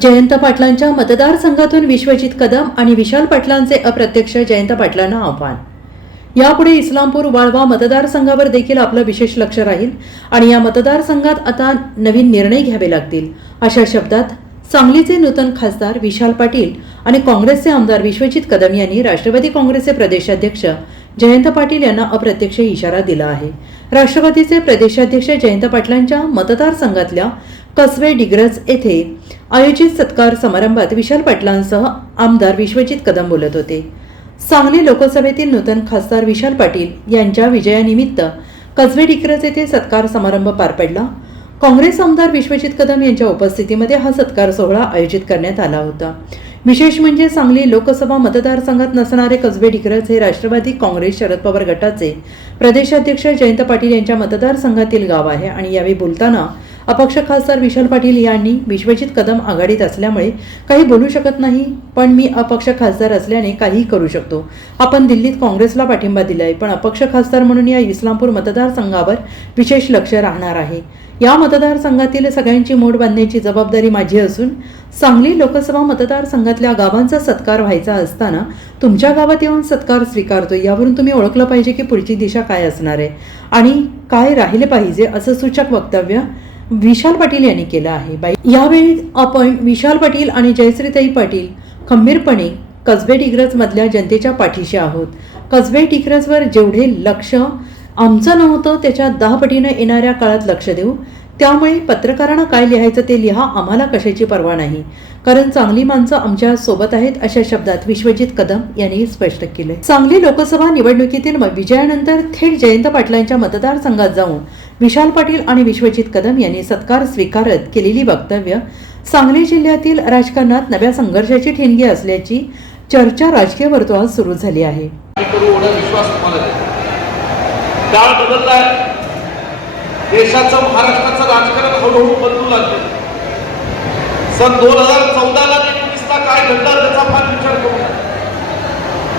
जयंत पाटलांच्या मतदारसंघातून विश्वजित कदम आणि विशाल पाटलांचे अप्रत्यक्ष जयंत पाटलांना आव्हान. यापुढे इस्लामपूर वाळवा मतदारसंघावर देखील आपलं विशेष लक्ष राहील आणि या मतदारसंघात आता नवीन निर्णय घ्यावे लागतील अशा शब्दात सांगलीचे नूतन खासदार विशाल पाटील आणि काँग्रेसचे आमदार विश्वजित कदम यांनी राष्ट्रवादी काँग्रेसचे प्रदेशाध्यक्ष जयंत पाटील यांना अप्रत्यक्ष इशारा दिला आहे. राष्ट्रवादीचे प्रदेशाध्यक्ष जयंत पाटलांच्या मतदारसंघातल्या कसवे डिग्रज येथे आयोजित सत्कार समारंभात विशाल पाटलांसह आमदार विश्वजित कदम बोलत होते. सांगली लोकसभेतील नूतन खासदार विशाल पाटील यांच्या विजयानिमित्त कसबे डिग्रज येथे सत्कार समारंभ पार पडला. काँग्रेस आमदार विश्वजित कदम यांच्या उपस्थितीमध्ये हा सत्कार सोहळा आयोजित करण्यात आला होता. विशेष म्हणजे सांगली लोकसभा मतदारसंघात नसणारे कसबे डिग्रज हे राष्ट्रवादी काँग्रेस शरद पवार गटाचे प्रदेशाध्यक्ष जयंत पाटील यांच्या मतदारसंघातील गाव आहे आणि यावेळी बोलताना अपक्ष खासदार विशाल पाटील यांनी विश्वजित कदम आघाडीत असल्यामुळे काही बोलू शकत नाही पण मी अपक्ष खासदार असल्याने काहीही करू शकतो. आपण दिल्लीत काँग्रेसला पाठिंबा दिलाय पण अपक्ष खासदार म्हणून या इस्लामपूर मतदारसंघावर विशेष लक्ष राहणार आहे. या मतदारसंघातील सगळ्यांची मोड बांधण्याची जबाबदारी माझी असून सांगली लोकसभा मतदारसंघातल्या गावांचा सत्कार व्हायचा असताना तुमच्या गावात येऊन सत्कार स्वीकारतो यावरून तुम्ही ओळखलं पाहिजे की पुढची दिशा काय असणार आहे. आणि काय राहिले पाहिजे असं सूचक वक्तव्य विशाल पाटील यांनी केलं आहे. बाई यावेळी आपण विशाल पाटील आणि जयश्रीताई पाटील खंबीरपणे कसबे डिग्रज मधल्या जनतेच्या पाठीशी आहोत. कसबे डिग्रजवर जेवढे लक्ष आमचं नव्हतं त्याच्या दहा पटीनं येणाऱ्या काळात लक्ष देऊ. त्यामुळे पत्रकारांना काय लिहायचं ते लिहा आम्हाला कशाची पर्वा नाही. कारण चांगली माणसं आमच्यासोबत आहेत अशा शब्दात विश्वजित कदम यांनी स्पष्ट केले सांगली लोकसभा निवडणुकीतील विजयानंतर थेट जयंत पाटलांच्या मतदारसंघात जाऊन विशाल पाटील आणि विश्वजित कदम यांनी सत्कार स्वीकारत केलेली वक्तव्य सांगली जिल्ह्यातील राजकारणात नव्या संघर्षाची ठिणगी असल्याची चर्चा राजकीय वर्तुळात सुरू झाली आहे मी करू एवढा विश्वास तुम्हाला देतो काळ बदललाय देशाचं महाराष्ट्राचं राजकारण हळूहळू बदलू लागलं. सन दोन हजार चौदाला एकोणीसला काय घडलं त्याचा फार विचार करू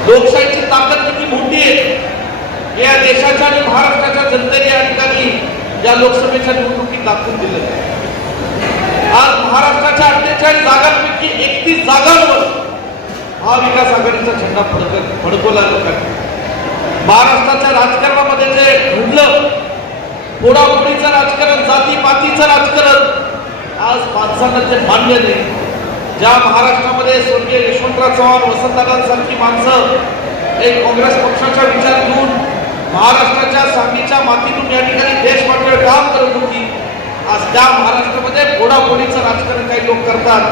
लोकशाहीची ताकद किती मोठी आहे या देशाच्या आणि महाराष्ट्राच्या जनतेने या ठिकाणी या लोकसभेच्या निवडणुकीत दाखवून दिलं आज महाराष्ट्राच्या अठ्ठेचाळीस जागांपैकी एकतीस जागांवर महाविकास आघाडीचा झेंडा फडक फडकवला लोकांनी. महाराष्ट्राच्या राजकारणामध्ये जे घडलं फोडाफोडीचं राजकारण जातीपातीचं राजकारण. आज माणसांना ते मान्य नाही. ज्या महाराष्ट्रामध्ये स्वर्गीय यशवंतराव चव्हाण वसंतदादांसारखी माणसं एक काँग्रेस पक्षाचा विचार घेऊन महाराष्ट्राच्या सांगलीच्या मातीतून या ठिकाणी देश काम करत होती आज त्या महाराष्ट्रामध्ये फोडाफोडीचं राजकारण काही लोक करतात.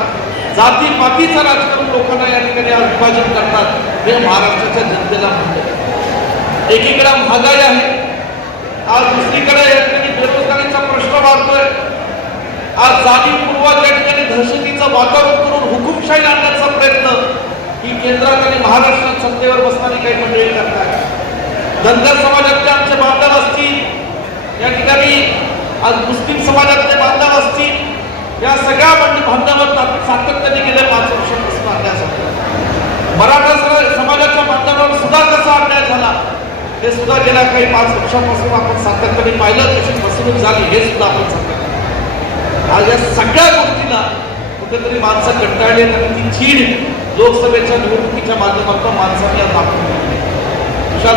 जाती पातीचं राजकारण लोकांना या ठिकाणी आज विभाजन करतात हे महाराष्ट्राच्या जनतेला म्हणतात एकीकडे महागाई आहे आज दुसरीकडे या ठिकाणी बेरोजगारीचा प्रश्न वाढतोय. आज जाणीवपूर्वक या ठिकाणी दहशतीचं वातावरण करून हुकुमशाही आणण्याचा प्रयत्न ही केंद्रात आणि महाराष्ट्रात सत्तेवर बसणारी काही मंडळी करतात धनगर समाजातले आमचे बांधव असतील या ठिकाणी आज मुस्लिम समाजातले बांधव असतील या सगळ्या बांधवांना सातत्याने गेल्या पाच वर्षांपासून आणण्यासाठी मराठा समाज समाजाच्या बांधवांवर सुद्धा कसा अन्याय झाला हे सुद्धा गेल्या काही पाच वर्षापासून आपण सातत्याने पाहिलं कशी फसवणूक झाली हे सुद्धा आपण सांगतो आज या सगळ्या गोष्टीला कुठेतरी माणसं कंटाळली आहेत आणि ती चीड लोकसभेच्या निवडणुकीच्या माध्यमातून माणसांनी आज दाखवून दिली.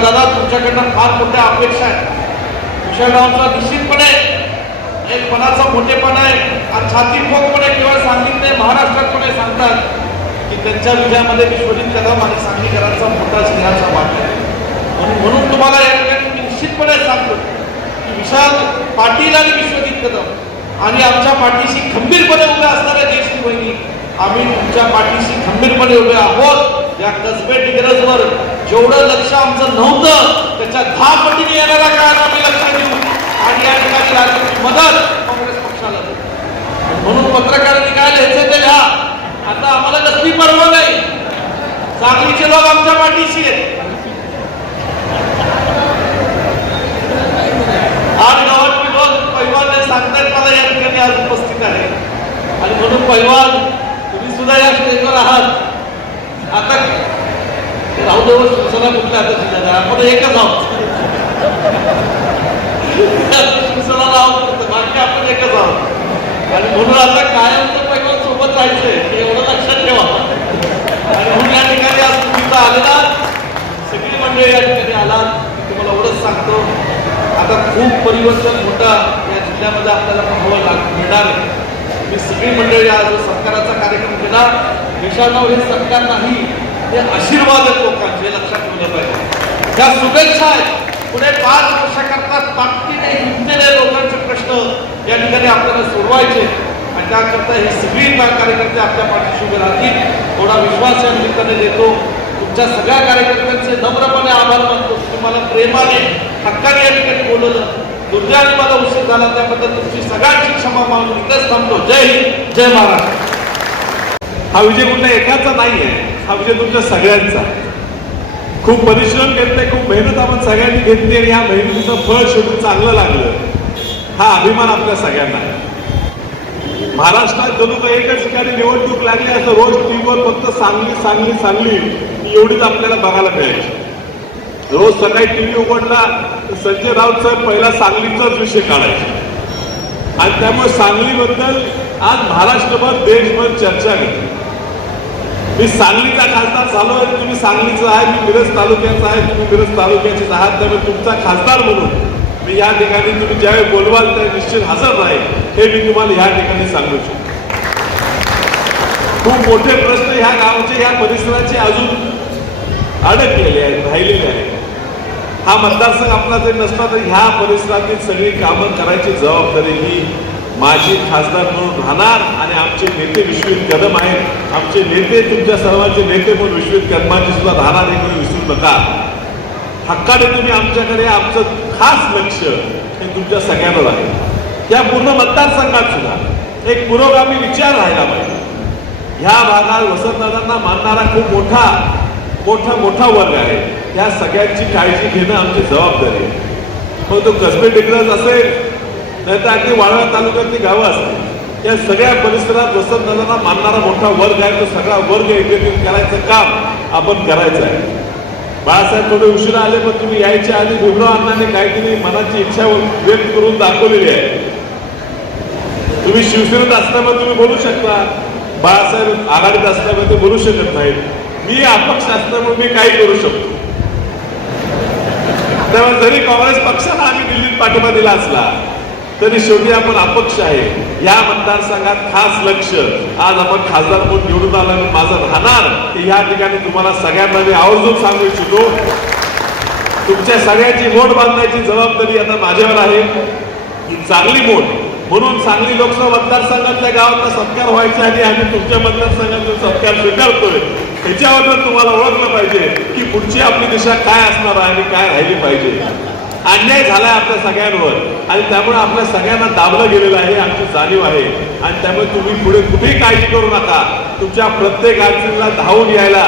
दादा तुमच्याकडनं फार मोठ्या अपेक्षा आहेत. विशालरावांचा निश्चितपणे एक मनाचा मोठेपण आहे. आणि छातीपोकपणे केवळ सांगितले कोणी सांगतात की त्यांच्या विजयामध्ये विश्वजित कदम आणि सांगलीकरांचा मोठा सिंहाचा वाटा आहे म्हणून म्हणून तुम्हाला या ठिकाणी मी निश्चितपणे सांगतो की विशाल पाटील आणि विश्वजित कदम आणि आमच्या पाठीशी खंबीरपणे उभे असणाऱ्या ज्येष्ठी बहिणी आम्ही तुमच्या पाठीशी खंबीरपणे उभे आहोत. या कसबे डिग्रजवर जेवढं लक्ष आमचं नव्हतं त्याच्या दहा पटीने येणाऱ्या काळात आम्ही लक्षात घेऊ. आणि या ठिकाणी राजकीय मदत काँग्रेस पक्षाला म्हणून पत्रकारांनी काय लिहायचं ते लिहा. आता आम्हाला कसली परवा नाही. सांगलीचे लोक आमच्या पाठीशी आहेत आठ गावातले लोक पैवान हे सांगतायत मला या ठिकाणी आज उपस्थित आहे आणि म्हणून पैलवान तुम्ही सुद्धा या स्टेजवर आहात. आता राहू देव शिवसेना कुठल्या आता जिल्ह्यात आहे. आपण एकच आहोत. शिवसेना राहू बाकी आपण एकच आहोत. आणि म्हणून आता कायमचं पैलवान सोबत राहायचंय हे एवढं लक्षात ठेवा. आणि म्हणून या ठिकाणी आज तुम्ही आलेला सगळी मंडळी या ठिकाणी आलात. तुम्हाला एवढंच सांगतो. आता खूप परिवर्तन मोठा या जिल्ह्यामध्ये आपल्याला पाहावं लाग मिळणार आहे. ही सगळी मंडळी आज सत्काराचा कार्यक्रम केला देशांना हे सत्कार नाही हे आशीर्वाद आहेत लोकांचे लक्षात ठेवलं पाहिजे. त्या शुभेच्छा आहेत. पुढे पाच वर्षाकरता ताकदीने हिंदलेले लोकांचे प्रश्न या ठिकाणी आपल्याला सोडवायचे आणि त्याकरता हे सगळी कार्यकर्ते आपल्या पाठीशी उभे राहतील. थोडा विश्वास या निमित्ताने देतो. तुमच्या सगळ्या कार्यकर्त्यांचे नम्रपणे आभार मानतो. तुम्हाला प्रेमाने हक्काने या ठिकाणी बोलवलं. दुर्दैवाने मला उशीर झाला त्याबद्दल तुमची सगळ्यांची क्षमा मागून इथेच थांबतो. जय हिंद जय महाराष्ट्र. हा विजय कुठल्या एकाचा नाही आहे हा विजय तुमच्या सगळ्यांचा. खूप परिश्रम घेतले खूप मेहनत आपण सगळ्यांनी घेतली आणि या मेहनतीचं फळ शोधून चांगलं लागलं. हा अभिमान आपल्या सगळ्यांना आहे. महाराष्ट्रात जणू काही एकच ठिकाणी निवडणूक लागली असं रोज टीव्हीवर फक्त सांगली सांगली सांगली ही एवढीच आपल्याला बघायला मिळायची रोज सकाळी टीव्ही उघडला तर संजय राऊत साहेब पहिला सांगलीचाच विषय काढायचे. आणि त्यामुळे सांगलीबद्दल आज महाराष्ट्रभर देशभर चर्चा घेतली मी सांगलीचा खासदार झालो आहे तुम्ही सांगलीचं आहे मी मिरज तालुक्याचा आहे तुम्ही मिरज तालुक्याचे आहात त्यामुळे तुमचा खासदार म्हणून मी या ठिकाणी तुम्ही ज्यावेळी बोलवाल त्या निश्चित हजर राहील हे मी तुम्हाला या ठिकाणी सांगू शकतो खूप मोठे प्रश्न ह्या गावचे ह्या परिसराचे अजून अडकलेले आहेत राहिलेले आहेत. हा मतदारसंघ आपला जरी नसला तर ह्या परिसरातील सगळी कामं करायची जबाबदारी ही माझी खासदार म्हणून राहणार आणि आमचे नेते विश्वित कदम आहेत. आमचे नेते तुमच्या सर्वांचे नेते म्हणून विश्वित कदमाची सुद्धा राहणार हे कधी विसरू नका. हक्काने तुम्ही आमच्याकडे आमचं खास लक्ष हे तुमच्या सगळ्यांवर आहे. या पूर्ण मतदारसंघात सुद्धा एक पुरोगामी विचार राहिला पाहिजे. ह्या भागात वसंतदादांना मानणारा खूप मोठा मोठा मोठा वर्ग आहे. या सगळ्यांची काळजी घेणं आमची जबाबदारी आहे. मग तो कसबे डिग्रज असेल नाही तर अगदी वाळवा तालुक्यातली गावं असतील. या सगळ्या परिसरात वसंतदादांना मानणारा मोठा वर्ग आहे तो सगळा वर्ग एकत्रित करायचं काम आपण करायचं आहे. बाळासाहेब थोडे उशिरा आले पण तुम्ही यायच्या आधी भीमराव अण्णांनी काहीतरी मनाची इच्छा व्यक्त करून दाखवलेली आहे. तुम्ही शिवसेनेत असल्यामुळे तुम्ही बोलू शकता. बाळासाहेब आघाडीत असल्यामुळे ते बोलू शकत नाहीत. मी अपक्ष असल्यामुळे मी काही करू शकतो. तेव्हा जरी काँग्रेस पक्षाला आम्ही दिल्लीत पाठिंबा दिला असला तरी शेवटी आपण अपक्ष आहे. या मतदारसंघात खास लक्ष. आज आपण खासदार म्हणून निवडून आला माझं राहणार हे या ठिकाणी तुम्हाला सगळ्यांना मी आवर्जून सांगू इच्छितो. तुमच्या सगळ्याची मोठ बांधण्याची जबाबदारी आता माझ्यावर आहे. ही चांगली मोठ. म्हणून सांगली लोकसभा मतदारसंघातल्या गावाचा सत्कार व्हायचा आणि आम्ही तुमच्या मतदारसंघातून सत्कार स्वीकारतोय. ह्याच्याबद्दल तुम्हाला ओळखलं पाहिजे की पुढची आपली दिशा काय असणार आहे आणि काय राहिली पाहिजे. अन्याय झालाय आपल्या सगळ्यांवर आणि त्यामुळे आपल्या सगळ्यांना दाबलं गेलेलं आहे आमची जाणीव आहे. आणि त्यामुळे तुम्ही पुढे कुठेही काळजी करू नका. तुमच्या प्रत्येक अडचणीला धावून यायला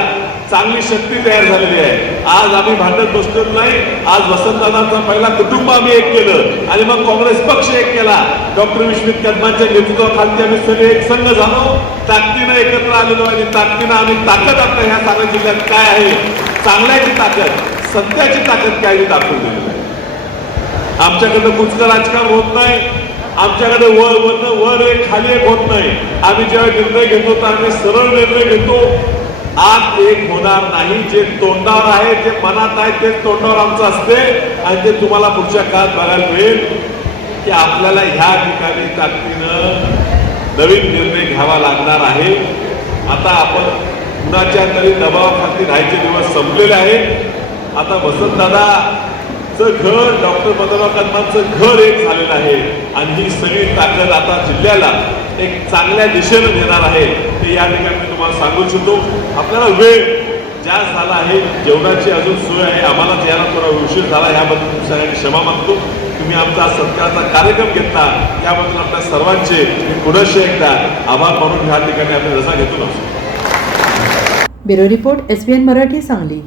चांगली शक्ती तयार झालेली आहे. आज आम्ही भांडत बसलो नाही. आज वसंतदादांचा पहिला कुटुंब आम्ही एक केलं. आणि मग काँग्रेस पक्ष एक केला. डॉक्टर विश्वित कदमांच्या नेतृत्वाखालची आम्ही सगळे एक संघ झालो. ताकदीनं एकत्र आलेलो आणि ताकदीनं आम्ही ताकद आपल्या ह्या सांगली जिल्ह्यात काय आहे? चांगल्याची ताकद सत्याची ताकद काय हे दाखवून दिलेली आहे. आमच्याकडनं कुचकं राजकारण होत नाही. आमच्याकडे वर वर वर एक खाली एक होत नाही. आम्ही जेव्हा निर्णय घेतो तर आम्ही सरळ निर्णय घेतो. आत एक होणार नाही जे तोंडावर आहे जे मनात आहे ते तोंडावर आमचं असते. आणि ते तुम्हाला पुढच्या काळात बघायला मिळेल की आपल्याला ह्या ठिकाणी ताकदीनं नवीन निर्णय घ्यावा लागणार आहे. आता आपण कुणाच्या तरी दबावाखाली राहायचे दिवस संपलेले आहेत. आता वसंतदादाचं घर डॉक्टर मदनराव कदमांचं घर एक झालेलं आहे. आणि ही सगळी ताकद आता जिल्ह्याला एक चांगल्या दिशेनं देणार आहे ते या ठिकाणी मी तुम्हाला सांगू इच्छितो. आपल्याला वेळ ज्या झाला आहे जेवणाची अजून सोय आहे आम्हाला यायला थोडा उशीर झाला याबद्दल तुम्ही सगळ्यांनी क्षमा मागतो. तुम्ही आमचा सत्काराचा कार्यक्रम घेतला त्याबद्दल आपल्या सर्वांचे मी पुनश्च एकदा आभार मानून ह्या ठिकाणी आपण रजा घेतो नसतो bureau report S B N Marathi Sangli.